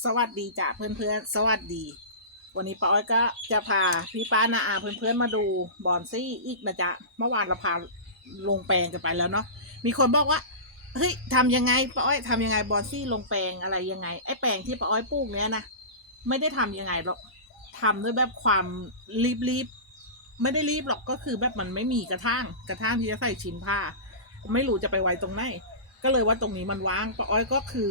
สวัสดีจ้ะเพื่อนๆ สวัสดี วันนี้ป้าอ้อยก็จะพาพี่ป้านาอาเพื่อนๆมาดูบอนซี่อีกนะจ๊ะเมื่อวานเราพาลงแปลงกันไปแล้วเนาะมีคนบอกว่าเฮ้ยทำยังไงป้าอ้อยทำยังไงบอนซี่ลงแปลงอะไรยังไงไอ้แปลงที่ป้าอ้อยปลูกเนี้ยนะไม่ได้ทำยังไงหรอกทำด้วยแบบความรีบๆไม่ได้รีบหรอกก็คือแบบมันไม่มีกระทั่งกระทั่งที่จะใส่ชิ้นผ้า ไม่รู้จะไปไว้ตรงไหนก็เลยว่าตรงนี้มันว่างป้าอ้อยก็คือ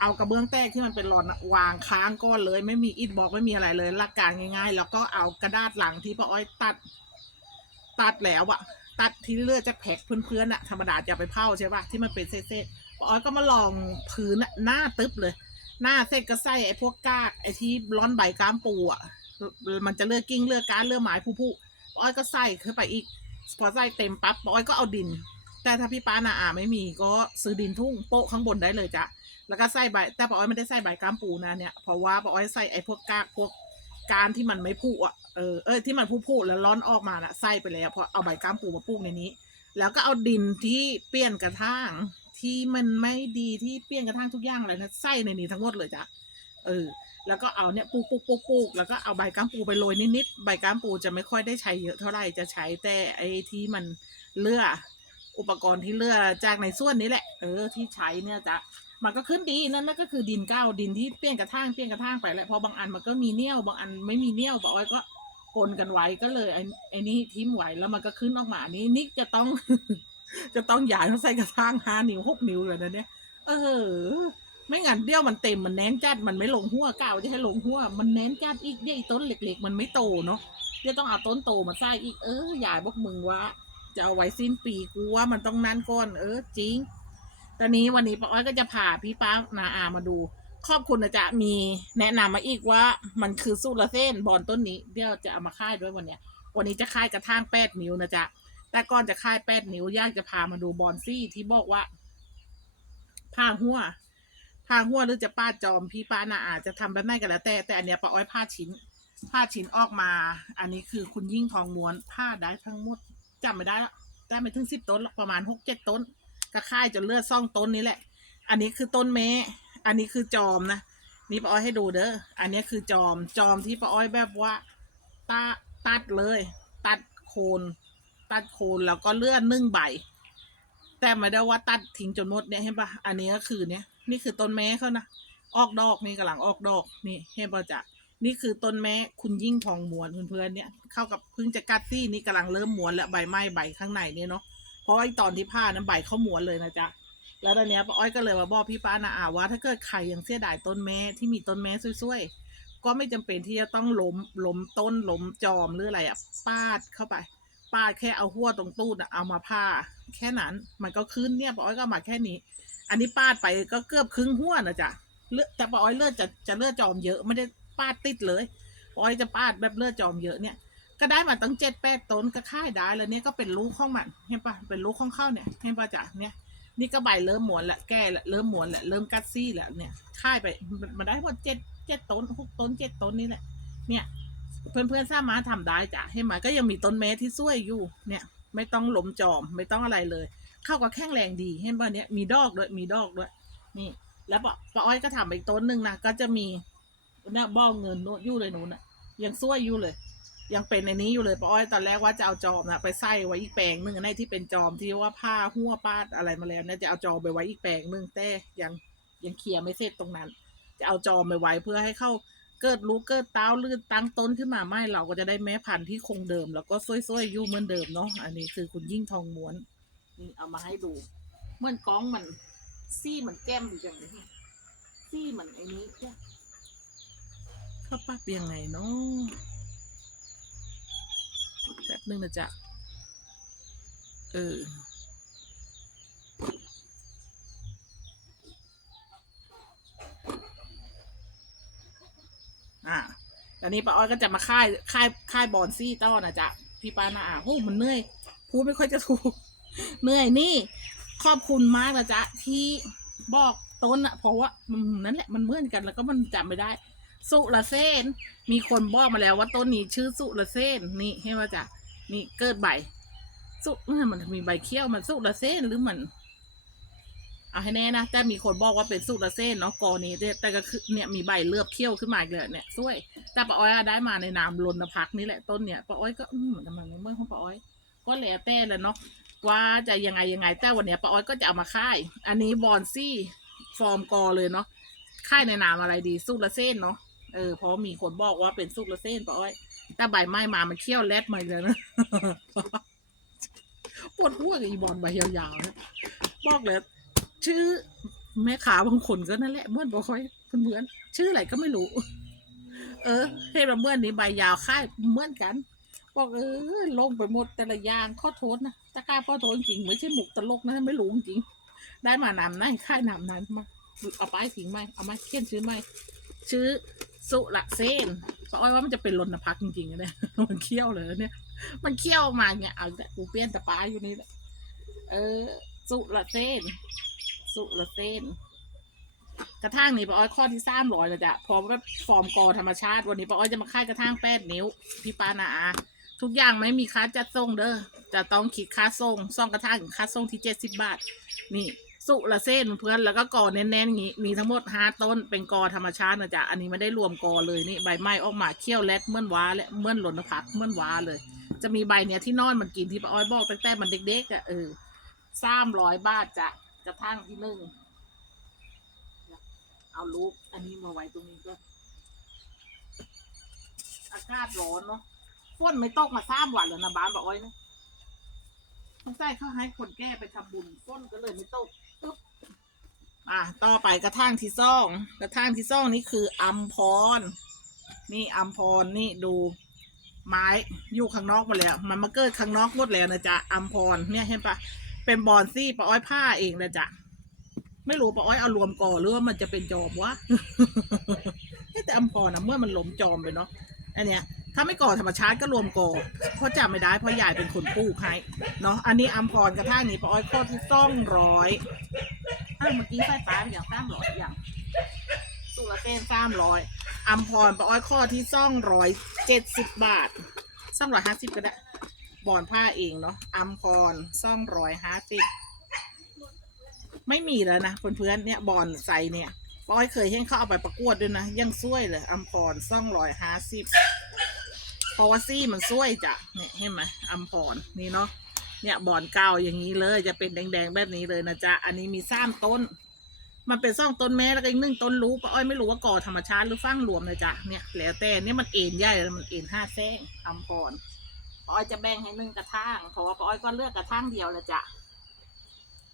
เอากระเบื้องแตกที่มันเป็นหลอนวางค้างก้อนเลย ไม่มีอิฐบล็อกไม่มีอะไรเลยหลักการง่าย ๆ แล้วก็เอากระดาษหลังที่ป้าอ้อยตัด ตัดแล้วอะตัดที่เลือดจะแพ็กเพื่อนๆอะธรรมดาจะไปเผาใช่ปะที่มันเป็นเศษๆป้าอ้อยก็มาลองพื้นหน้าตึ๊บเลย หน้าเสร็จก็ใส่ไอ้พวกกากไอ้ที่ร้อนใบก้ามปูอะมันจะเลือกกิ้งเลือกการเลือกหมายผู้ผู้ป้าอ้อยก็ใส่เข้าไปอีกพอใส่เต็มปั๊บป้าอ้อยก็เอาดิน แต่ถ้าพี่ป้านาอาไม่มีก็ซื้อดินทุ่งโปะข้างบนได้เลยจ้ะ แล้วก็ใส่ใบ แต่ป้าอ้อยไม่ได้ใส่ใบกล้ามปูนะเนี่ยเพราะว่าป้าอ้อยใส่ไอ้พวกกากพวกการที่มันไม่พุอะเออเออที่มันพุพุแล้วร้อนออกมาน่ะใส่ไปแล้วเพราะเอาใบกล้ามปูมาปลูกในนี้ แล้วก็เอาดินที่เปลี่ยนกระถางที่มันไม่ดีที่เปลี่ยนกระถางทุกอย่างอะไรนะใส่ในนี้ทั้งหมดเลยจ้ะ เออ แล้วก็เอาเนี่ยปลูกปลูกปลูกปลูกแล้วก็เอาใบก้ามปูไปโรยนิดๆ ใบก้ามปูจะไม่ค่อยได้ใช้เยอะเท่าไหร่ จะใช้แต่ไอ้ที่มันเลืออุปกรณ์ที่เลือจากในส่วนนี้แหละ เออ ที่ใช้เนี่ยจ้ะ มันก็ขึ้นดีนั่นนั่นก็คือดินเก้าดินที่เปลี่ยนกระถางเปลี่ยนกระถางไปแหละพอบางอันมันก็มีเนี้ยวบางอันไม่มีเนี้ยวบอกไว้ก็ปนกันไว้ก็เลยไอ้ไอ้นี่ทิ้มไว้แล้วมันก็ขึ้นออกมานี่นิกจะต้อง จะต้องหยายมาใส่กระถางห้านิ้วหกนิ้วเลยนะเนี่ยเออ ไม่งั้นเดี่ยวมันเต็มมันแน่นจัดมันไม่ลงหัวเก้าจะให้ลงหัวมันแน่นจัดอีกเดี่ยวต้นเล็ก ๆ มันไม่โตเนาะเดี๋ยวต้องเอาต้นโตมาใส่อีกเออยายบอกมึงว่าจะเอาไว้สิ้นปีกูว่ามันต้องนั่นก่อนเออจริง ตอนนี้วันนี้ป้าอ้อยก็จะพาพี่ป้านาอามาดูขอบคุณนะจ๊ะมีแนะนำมาอีกว่ามันคือสูตรละเส้นบอนต้นนี้เดี๋ยวจะเอามาค่ายด้วยวันเนี้ย วันนี้จะค่ายกระทั่งแปดนิ้วนะจ๊ะแต่ก่อนจะค่ายแปดนิ้วอยากจะพามาดูบอนซี่ที่บอกว่าผ้าหัวผ้าหัวหรือจะป้าจอมพี่ป้านาอาจะทำแบบไหนกันแล้วแต่แต่อันเนี้ยป้าอ้อยผ้าชิ้นผ้าชิ้นออกมา อันนี้คือคุณยิ่งทองม้วนผ้าได้ทั้งหมดจำไม่ได้และได้ไม่ถึงสิบต้นประมาณหกเจ็ดต้น ก็ค่ายจนเลือดซ่องต้นนี้แหละ อันนี้คือต้นเมะอันนี้คือจอมนะนี่ป้าอ้อยให้ดูเด้อ อันนี้คือจอม จอมที่ป้าอ้อยแบบว่าตาตัดเลย ตัดโคน ตัดโคนแล้วก็เลือดนึ่งใบ แต่ไม่ได้ว่าตัดทิ้งจนหมดเนี่ยเห็นปะอันนี้ก็คือเนี่ย นี่คือต้นแม้เขานะ ออกดอกนี่กำลังออกดอกนี่เห็นปะจ๊ะนี่คือต้นแม้คุณยิ่งทองมวนเพื่อนๆเนี่ย เข้ากับเพึ่งจะกัดซี่นี่กำลังเริ่มมวนแล้วใบไม้ใบข้างในเนี่ยเนาะ ราะไอ้ตอนที่ผ้านั้นใบเขาหมวนเลยนะจ๊ะแล้วตอนเนี้ยป้าอ้อยก็เลยมาบอกพี่ป้านาอาว่า ถ้าเกิดใครยังเสียดายต้นแม้ที่มีต้นแม้สวยๆก็ไม่จำเป็นที่จะต้องล้มล้มต้นล้มจอมหรืออะไรอะปาดเข้าไปปาดแค่เอาหัวตรงตู้น่ะเอามาผ้า แค่นั้นมันก็ขึ้นเนี่ยป้าอ้อยก็มาแค่นี้ อันนี้ปาดไปก็เกือบครึ่งหัวนะจ๊ะเลือดแต่ป้าอ้อยเลือดจะจะเลือดจอมเยอะไม่ได้ปาดติดเลยป้าอ้อยจะปาดแบบเลือดจอมเยอะเนี่ย ก็ได้มาตั้งเจ็ดแปดต้นก็ค่ายได้แล้วเนี่ยก็เป็นลูกของมันเห็นปะเป็นลูกของเข้าเนี่ยเห็นปะจ๊ะเนี่ยนี่ก็ใบเริ่มหมวนละแก่ละเริ่มหมวนละเริ่มกัดซี่ล้วเนี่ยค่ายไปมันได้หมดเจ็ดเจ็ดต้นหกต้นเจ็ดต้นนี่แหละเนี่ยเพื่อนๆสามารถทำได้จ้ะให้มาก็ยังมีต้นเมที่สวยอยู่เนี่ยไม่ต้องหลมจอมไม่ต้องอะไรเลย เข้ากับแข้งแรงดีเห็นป่ะเนี่ยมีดอกด้วยมีดอกด้วย นี่ แล้วป้าป้าอ้อยก็ทำไปอีกต้นหนึ่งนะก็จะมีเนี่ยบ้องเงินโน้ตอยู่เลยนูน่ะยังสวยอยู่เลย ยังเป็นในนี้อยู่เลยป้าอ้อยตอนแรกว่าจะเอาจอมนะไปใส่ไว้อีกแปลงหนึ่งในที่เป็นจอมที่ว่าผ้าหัวปาดอะไรมาแล้วเนี่ยจะเอาจอมไปไว้อีกแปลงหนึ่งแต่ยังยังเคลียร์ไม่เสร็จตรงนั้น จะเอาจอมไปไว้เพื่อให้เข้าเกิดรู้เกิดเต้าลื่นตั้งต้นขึ้นมาไม่เราก็จะได้แม้พันธุ์ที่คงเดิม แล้วก็ซ้อยๆอยู่เหมือนเดิมเนาะอันนี้คือคุณยิ่งทองม้วนนี่เอามาให้ดูเหมือนก้องมันซี่มันแก้มอยู่อย่างนี้ซี่มันไอ้นี้เนี่ยเขาปักยังไงเนาะ ป๊บนึงนะจ๊ะ เออ อะตอนนี้ป้าอ้อยก็จะมาค่ายค่ายค่ายบอลซี่ต้อนะจ๊ะ พี่ป้านาอะโอ้มันเหนื่อย พูดไม่ค่อยจะถูก เหนื่อยนี่ ขอบคุณมากนะจ๊ะ ที่บอกต้นอะเพราะว่ามันนั่นแหละมันเหมือนกันแล้วก็มันจำไม่ได้ สุรเซน มีคนบอกมาแล้วว่าต้นนี้ชื่อสุรเซนนี่ให้ว่าจ้ะ นี่เกิดใบ สุเออมันมีใบเขี้ยวมันสุกรเซนหรือมัน เอาให้แน่นะแต่มีคนบอกว่าเป็นสูตรละเส้นเนาะกอนี้แต่ก็คือเนี่ยมีใบเลือบเขี้ยวขึ้นมาเลยเนี่ยสวย แต่ป้าอ้อยได้มาในนามรณพักนี่แหละต้นเนี่ยป้าอ้อยก็อืมทำไมไม่เมื่อของป้าอ้อย ก็แล้วแต่แหละเนาะว่าจะยังไงยังไง แต่วันเนี้ยป้าอ้อยก็จะเอามาค่าย อันนี้บอนซี่ฟอร์มกอเลยเนาะค่ายในนามอะไรดีสูตรละเส้นเนาะเออเพราะมีคนบอกว่าเป็นสูตรละเส้นป้าอ้อย แต่ใบไม้มามันเขี้ยวแลดมาเลยนะปวดหัวกับอีบอลใบยาวๆนะบอกเลยชื่อแม่ขาบางคนก็นั่นแหละเมื่อนบอกค่อยเพื่อนๆชื่ออะไรก็ไม่รู้ เออเห็นว่าเมื่อนนี้ใบยาวค่ายเหมือนกัน บอกเออลงไปหมดแต่ละอย่างข้อโทษนะตะกร้าข้อโทษจริงไม่ใช่หมุกตลกนะไม่รู้จริงได้มานำนั่นค่ายนำนั้นมาเอาไปทิ้งไหมเอามาเขียนชื่อไหมชื่อสุละเซน เพราอ้อยว่ามันจะเป็นรณพักจริงๆนะเนี่ยมันเคี้ยวเลยเนี่ย มันเคี้ยวมาเนี่ยเอาแต่กูเปลี่ยนแต่ปลาอยู่นี่แหละเออ สุละเซนสุละเซนกระทั่งนี่ป้าอ้อยข้อที่สามร้อยเลยจ้ะพร้อว่าฟอร์มกอธรรมชาติ วันนี้ป้าอ้อยจะมาค่ายกระทั่งแปดนิ้ว พี่ปานาอาทุกอย่างไม่มีค่าจัดส่งเด้อจะต้องคิดค่าส่งซ่องกระทั่งค่าส่งที่เจ็ดสิบบาท นี่ สุละเส้นเพื่อนแล้วก็กอแน่นๆอย่างงี้มีทั้งหมดห้าต้นเป็นกอธรรมชาตินะจ๊ะอันนี้ไม่ได้รวมกอเลยนี่ใบไม้ออกมาเขี้ยวแลดเมื่อนว้าและเมื่อนหล่นพักเมื่อนว้าเลย จะมีใบเนี้ยที่นอนมันกินที่ป้าอ้อยบอกตั้งแต่มันเด็กๆอะเออสามร้อยบาทจ้ะกระทั่งที่หนึ่งเอาลูกอันนี้มาไว้ตรงนี้ก็อากาศร้อนเนาะฝนไม่ตกมาสามวันแล้วนะบ้านป้าอ้อยนะต้องใส่เขาให้คนแก้ไปทำบุญฝนก็เลยไม่ตก อะต่อไปกระทั่งที่ซ่อง กระทั่งที่ซ่องนี่คืออัมพร นี่อัมพรนี่ดูไม้อยู่ข้างนอกหมดแล้ว มันมาเกิดข้างนอกหมดแล้วนะจ๊ะอัมพรเนี่ยเห็นปะเป็นบอนซี่ปะอ้อยผ้าเองนะจ๊ะไม่รู้ปะอ้อยเอารวมก่อหรือว่ามันจะเป็นจอมวะเฮ้แต่อัมพรนะเมื่อมันล้มจอมไปเนาะอันเนี้ยถ้าไม่ก่อธรรมชาติก็รวมก่อเพราะจำไม่ได้เพราะยายเป็นคนปลูกให้เนาะอันนี้อัมพรกระทั่งนี้ปะอ้อยข้อที่ซ่องร้อย อ้าวเมื่อกี้ไฟฟ้าเป็นอย่างสามร้อยอย่างสุรเต้นสามร้อยอัมพรปะอ้อยข้อที่ซ่องร้อยเจ็ดสิบบาทซ่องร้อยห้าสิบก็ได้บอนผ้าเองเนาะอัมพรซ่องร้อยห้าสิบไม่มีแล้วนะเพื่อนๆเนี่ยบอนใส่เนี่ยปะอ้อยเคยเห็นเขาเอาไปประกวดด้วยนะ ยังซวยเลยอัมพรซ่องร้อยห้าสิบพราะว่าซี่มันซวยจ้ะเนี่ยเห็นไหมอัมพรนี่เนาะ เนี่ยบอนเก่าอย่างนี้เลย จะเป็นแดงๆแบบนี้เลยนะจ๊ะ อันนี้มีสามต้น มันเป็นซ่องต้นแม่แล้วก็อีกหนึ่งต้นรู้ป้าอ้อยไม่รู้ว่าก่อธรรมชาติหรือฟังรวมเลยจ้ะเนี่ยแล้วแต่เนี่ยมันเอ็นใหญ่แล้วมันเอ็นห้าแซงทำก่อนป้าอ้อยจะแบ่งให้หนึ่งกระถางเพราะว่าป้าอ้อยก็เลือกกระถางเดียวเลยจ้ะ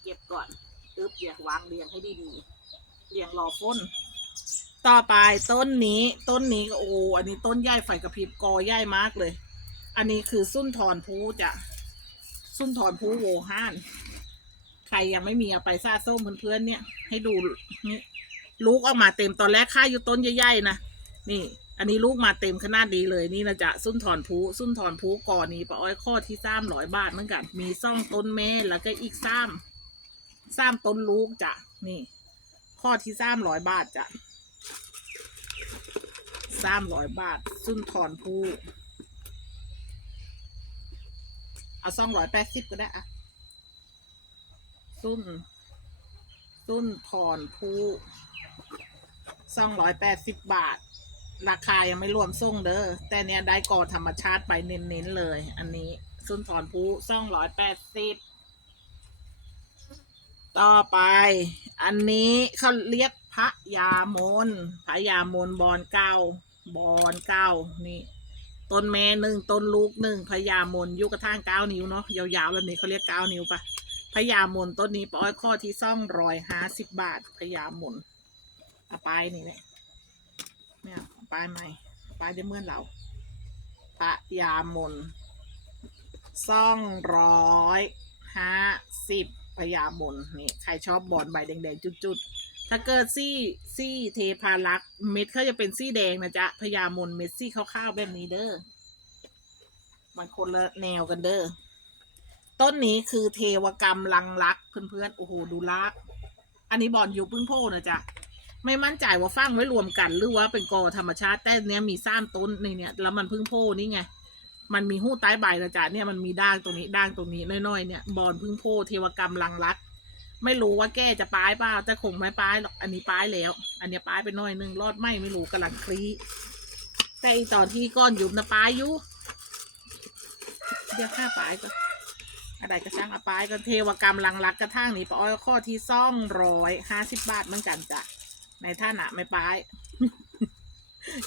เก็บก่อนอึบเดี๋ยววางเรียงให้ดีๆเรียงรอฝนต่อไปต้นนี้ต้นนี้ก็โอ้อันนี้ต้นใหญ่ไฟกระพริบกอใหญ่มากเลย อันนี้คือสุนทรภูจ้ะ สุนทรภูโวฮาน ใครยังไม่มีเอาไปซาส้มเพื่อนๆเนี่ย ให้ดูนี่ลูกออกมาเต็มตอนแรกค่าอยู่ต้นใหญ่ๆนะนี่ อันนี้ลูกมาเต็มขนาดดีเลยนี่นะจ๊ะสุนทรภูสุนทรภูก่อนนี้ป้าอ้อยข้อที่สามร้อยบาทเหมือนกัน มีซ่องต้นแม่แล้วก็อีกสามสามต้นลูกจ้ะนี่ ข้อที่สามร้อยบาทจ้ะสามร้อยบาท สุนทรภู เอาซ่องร้อยแปดสิบก็ได้อะตุ้นตุ้นถอนผู้สองร้อยแปดสิบบาท ราคายังไม่รวมส่งเด้อแต่เนี้ยได้ก่อธรรมชาติไปเน้นๆเลย อันนี้สุ่นถอนผู้สองร้อยแปดสิบต่อไป อันนี้เขาเรียกพระยามนพระยามนบอนเก้าบอนเก้านี่ ต้นแม่หนึ่งต้นลูกหนึ่งพญามนยุกระทั่งเก้านิ้วเนาะยาวๆแบบนี้เขาเรียกเก้านิ้วปะพญามนต้นนี้ปอ้อยข้อที่ซ่องร้อยห้าสิบบาทพญามนเอาไปนี่แหละไม่เอาเอาไปใหม่เอาไปได้เมื่อนเราพญามนซ่องร้อยห้าสิบพญามนนี่ใครชอบบอลใบแดงๆจุดๆ ถ้าเกิดซี่ซี่เทพารักษ์เม็ดเขาจะเป็นซี่แดงนะจ๊ะพญามนเม็ดซี่ขาวๆแบบนี้เด้อมันคนละแนวกันเด้อต้นนี้คือเทวกรรมลังรักเพื่อนๆโอ้โหดูรัก อันนี้บอลอยู่พึ่งโพนะจ๊ะไม่มั่นใจว่าฟังไว้รวมกัน หรือว่าเป็นกอธรรมชาติแต่เนี้ยมีสามต้นในเนี้ยแล้วมันพึ่งโพนี่ไงมันมีหู้ใต้ใบนะจ๊ะเนี่ยมันมีด่างตรงนี้ด่างตรงนี้น้อยๆเนี่ยบอลพึ่งโพเทวกรรมลังรัก ไม่รู้ว่าแกจะปลายเปล่าแต่คงไม่ปลายหรอกอันนี้ปลายแล้ว อันนี้ปลายไปหน่อยนึงรอดไหมไม่รู้กำลังคลีแต่อีตอนที่ก้อนยุบนะปลายอยู่เดี๋ยวค่าปลายก็อะไรก็ช่างอาปลายก็เทวกรรมลังรักกระทั่งนี่ปอ้อยข้อที่ซ่องร้อยห้าสิบบาทเหมือนกันจ้ะในท่านะไม่ปลาย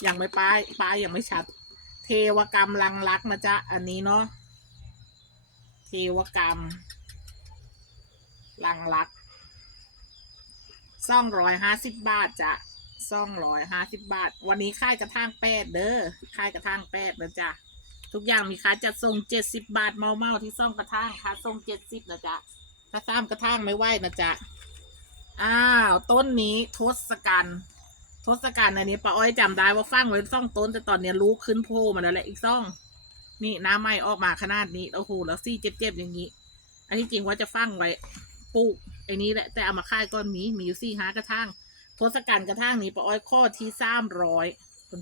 ยังไม่ปลายปลายยังไม่ชัด เทวกรรมลังรักนะจ๊ะอันนี้เนาะเทวกรรม ลังรักซ่องร้อยห้าสิบบาทจ้ะซ่องร้อยห้าสิบบาท วันนี้ค่ายกระทั่งแปดเด้อค่ายกระทั่งแปดนะจ๊ะทุกอย่างมีค่าจัดส่งเจ็ดสิบบาทเมาเมาที่ซ่องกระทั่งค่าส่งเจ็ดสิบนะจ๊ะถ้าซ้ำกระทั่งไม่ไหวนะจ๊ะอ้าวต้นนี้ทศกัณฐ์ทศกัณฐ์อันนี้ป้าอ้อยจำได้ว่าฟังไว้ซ่องต้นแต่ตอนนี้รู้ขึ้นโพมาแล้วแหละอีกซ่อง นี่น้ำไหม้ออกมาขนาดนี้โอ้โหแล้วซี่เจ็บๆอย่างนี้ อันที่จริงว่าจะฟังไว้ ปลูกไอ้นี้แหละแต่เอามาค่ายก้อนมีมีอยู่สี่ห้ากระทั่งทศกัณฐ์กระทั่งนี้ปะอ้อยข้อที่สามร้อย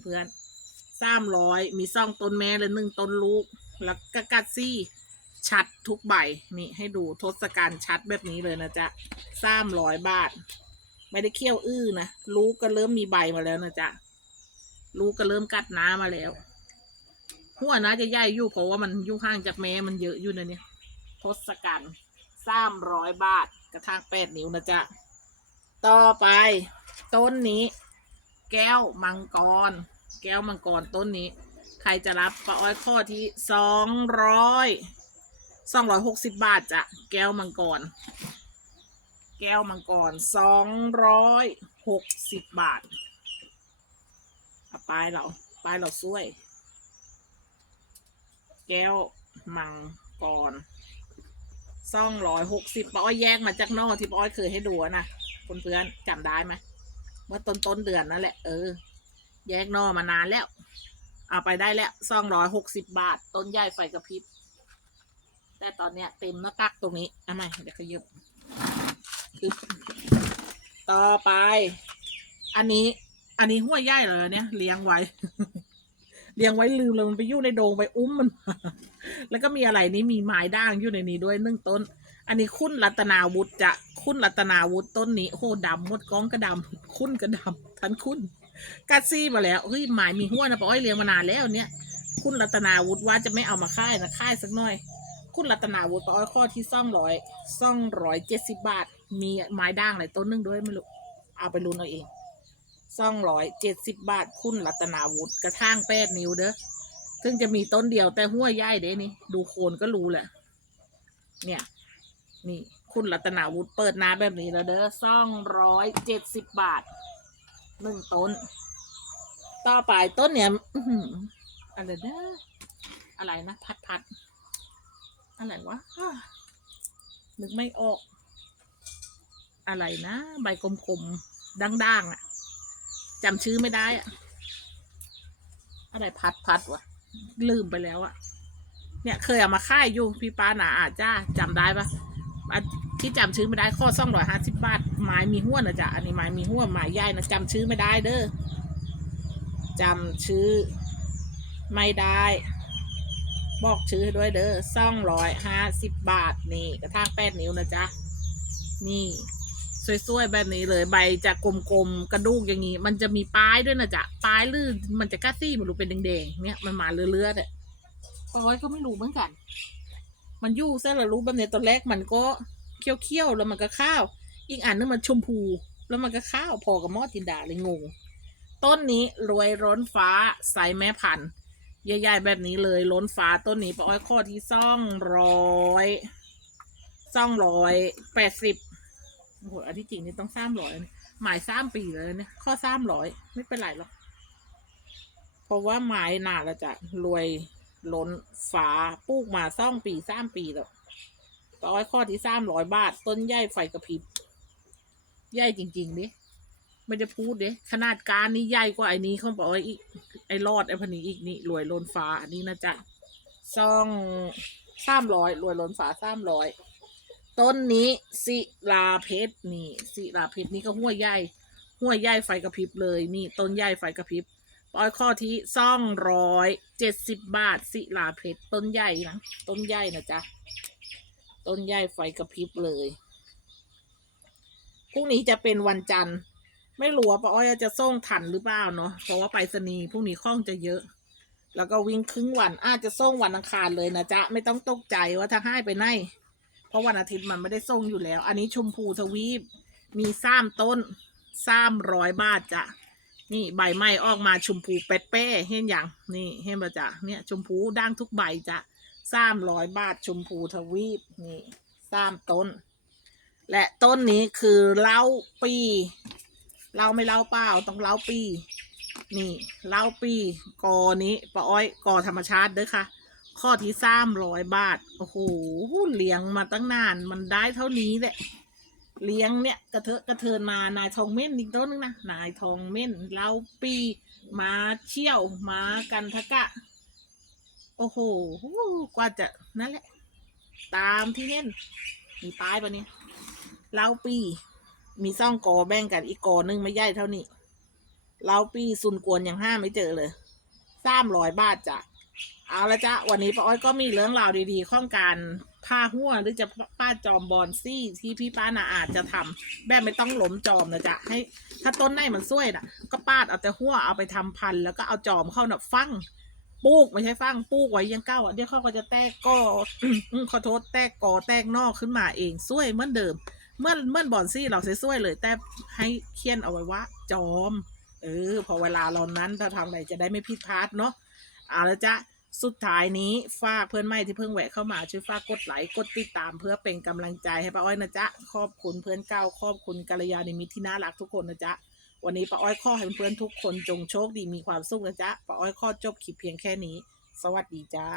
เพื่อนๆสามร้อยมีซ่องต้นแม่และหนึ่งต้นลูก แล้วก็กัดซี่ชัดทุกใบนี่ให้ดูทศกัณฐ์ชัดแบบนี้เลยนะจ๊ะสามร้อยบาท ไม่ได้เคี่ยวอื้อนะลูกก็เริ่มมีใบมาแล้วนะจ๊ะลูกก็เริ่มกัดน้ำมาแล้วหัวนะจะใหญ่อยู่เพราะว่ามันอยู่ห่างจากแม่มันเยอะอยู่นะเนี่ยทศกัณฐ์ สามร้อยบาท กระทางแปดนิ้วนะจ๊ะ ต่อไป ต้นนี้ แก้วมังกร แก้วมังกรต้นนี้ ใครจะรับปลาอ้อยข้อที่สองร้อยสองร้อยหกสิบบาทจ้ะ แก้วมังกร แก้วมังกรสองร้อยหกสิบบาทปลายเราปลายเราช่วย แก้วมังกร ซองร้อยหกสิบป้าอ้อยแยกมาจากนอกที่ป้อยเคยให้ดูอะคนเพื่อนจำได้ไหมเมื่อต้นต้นเดือนนั่นแหละเออ แยกนอกมานานแล้ว เอาไปได้แล้วซองร้อยหกสิบบาท ต้นใหญ่ไฟกระพริบแต่ตอนเนี้ยเต็มหน้าตักตรงนี้อาใหม่เดี๋ยวขยับอึ๊บต่อไป อันนี้ อันนี้ห้วยใหญ่เลยเนี่ยเลี้ยงไว้ เลี้ยงไว้ลืมเลยมันไปอยู่ในโดงไปอุ้มมัน แล้วก็มีอะไรนี่มีไม้ด่างอยู่ในนี้ด้วยหนึ่งต้น อันนี้คุณรัตนาวุฒิจะคุณรัตนาวุฒิต้นนี้โหดำหมดก้องก็ดำคุณก็ดำทันคุณกัดซี่มาแล้วเฮ้ยหมายมีหัวนะปะอ้อยเลี้ยงมานานแล้วเนี่ยคุณรัตนาวุฒิว่าจะไม่เอามาค่ายนะค่ายสักหน่อย คุณรัตนาวุฒิปะอ้อยข้อที่ซ่องร้อยซ่องร้อยเจ็ดสิบบาท มีไม้ด่างอะไรต้นนึงด้วยไม่รู้เอาไปลุ้นเอาเองซ่องร้อยเจ็ดสิบบาท คุณรัตนาวุฒิกระทั่งแปดนิ้วเด้อ ซึ่งจะมีต้นเดียวแต่หัวใหญ่เด้นี่ ดูโคนก็รู้แหละ เนี่ย นี่ คุณรัตนาวุฒิเปิดนาแบบนี้แล้วเด้อซ่องร้อยเจ็ดสิบบาทหนึ่งต้น ต่อไปต้นเนี่ยอื้อหืออะไรนะอะไรนะ พัดพัดอะไรวะนึกไม่ออก อะไรนะ ใบกลมๆด่างๆอะจำชื่อไม่ได้อะอะไรพัดพัดวะ ลืมไปแล้วอะเนี่ยเคยเอามาค่ายอยู่พี่ปาหนาอาจจะจำได้ปะที่จำชื่อไม่ได้ข้อซ่องร้อยห้าสิบบาทไม้มีห้วนนะจ๊ะอันนี้ไม้มีห้วนไม้ใหญ่นะจำชื่อไม่ได้เด้อจำชื่อไม่ได้ บอกชื่อด้วยเด้อซ่องร้อยห้าสิบบาทนี่กระทั่งแปดนิ้วนะจ๊ะนี่ สวยๆแบบนี้เลยใบจะกลมๆกระดูกอย่างนี้ มันจะมีปลายด้วยนะจ๊ะปลายลื่นมันจะก้าซี่มันรู้เป็นแดงๆเนี่ยมันมาเรื่อยๆเนี่ยปอยก็ไม่รู้เหมือนกัน มันยู่เส้นละรู้แบบเนี้ยตอนแรกมันก็เคี้ยวๆแล้วมันก็ข้าว อีกอันนึงมันชมพู แล้วมันก็ข้าวพอกับหมอจินดาเลยงงต้นนี้รวยร้นฟ้าใสแม่พันธุ์ใหญ่ๆแบบนี้เลยล้นฟ้าต้นนี้ปอยข้อที่ซ่องร้อยซ่องร้อยแปดสิบ โหอันที่จริงนี่ต้องสามร้อยหมายสามปีเลยเนี่ยข้อสามร้อยไม่เป็นไรหรอก เพราะว่าหมายหนาแล้วจะรวยล้นฟ้าปลูกมาซ่องปีสามปีแล้วต่อยข้อที่สามร้อยบาท ต้นใหญ่ไฟกระพริบใหญ่จริงๆดิไม่ได้พูดเด้ขนาดการนี่ใหญ่กว่าไอ้นี้เขาบอกว่าอีกไอ้รอดไอ้พันนี้อีกนี่รวยล้นฟ้าอันนี้นะจ๊ะซ่องสามร้อยรวยล้นฟ้าสามร้อย ต้นนี้ศิลาเพชรนี่ศิลาเพชรนี่ก็หัวใหญ่หัวใหญ่ไฟกระพริบเลยนี่ต้นใหญ่ไฟกระพริบปอยข้อที่ซ่องร้อยเจ็ดสิบบาทศิลาเพชรต้นใหญ่นะต้นใหญ่นะจ๊ะต้นใหญ่ไฟกระพริบเลยพรุ่งนี้จะเป็นวันจันทร์ ไม่รู้ว่าป้าอ้อยจะส่งทันหรือเปล่าเนาะเพราะว่าไปรษณีพรุ่งนี้ข้องจะเยอะ แล้วก็วิ่งครึ่งวันอาจจะส่งวันอังคารเลยนะจ๊ะไม่ต้องตกใจว่าถ้าให้ไปไหน เพราะวันอาทิตย์มันไม่ได้ส่งอยู่แล้ว อันนี้ชมพูทวีป มีสามต้นสามร้อยบาทจ้ะนี่ใบไม้ออกมาชมพูเป๊ะเป้เห็นอย่างนี่เห็นปะจ๊ะเนี่ยชมพูด่างทุกใบจ้ะสามร้อยบาทชมพูทวีปนี่สามต้น และต้นนี้คือเล้าปีเล้าไม่เล้าเปล่าต้องเล้าปีนี่เล้าปีกอนี้ปะอ้อยกอธรรมชาติเด้อค่ะ ข้อที่สามร้อยบาท โอ้โหเลี้ยงมาตั้งนานมันได้เท่านี้แหละเลี้ยงเนี่ยกระเทอะกระเทินมานายทองเม่นอีกต้นนึงนะนายทองเม่นเล้าปีมาเชี่ยวมากันทะกะ โอ้โหกว่าจะนั่นแหละ ตามที่เห็นมีป้ายปะเนี่ยเล้าปี มีซ่องกอแบ่งกันอีกกอหนึงไม่ใหญ่เท่านี้เล้าปีซุนกวนยังห้าไม่เจอเลยสามร้อยบาทจ้ะ เอาละจ้ะวันนี้ป้าอ้อยก็มีเรื่องราวดีๆข้องการผ้าหัวหรือจะป้าจอมบอนซี่ที่พี่ป้านาอาจจะทำแบบไม่ต้องหลมจอมนะจ๊ะให้ ถ้าต้นไหนมันส้วยน่ะ ก็ปาดเอาแต่หัวเอาไปทำพันแล้วก็เอาจอมเข้าน่ะฟังปลูกไม่ใช่ฟังปลูกไว้ยังเก้าอะเดี๋ยวเขาก็จะแตกกออืมขอโทษแตกกอแตกนอกขึ้นมาเองส้วยเหมือนเดิม เมื่อเมื่อบอนซี่เราใช้ส้วยเลย แต่ให้เขียนเอาไว้ว่า จอม เออ พอเวลาเรานั้นถ้าทำอะไรจะได้ไม่ผิดพลาดเนาะเอาละจ้ะ สุดท้ายนี้ฝากเพื่อนใหม่ที่เพิ่งแวะเข้ามาช่วยฝากกดไลค์กดติดตามเพื่อเป็นกำลังใจให้ป้าอ้อยนะจ๊ะขอบคุณเพื่อนเก่าขอบคุณกัลยาณมิตรที่น่ารักทุกคนนะจ๊ะวันนี้ป้าอ้อยขอให้เพื่อนทุกคนจงโชคดีมีความสุขนะจ๊ะป้าอ้อยขอจบคลิปเพียงแค่นี้ สวัสดีจ้า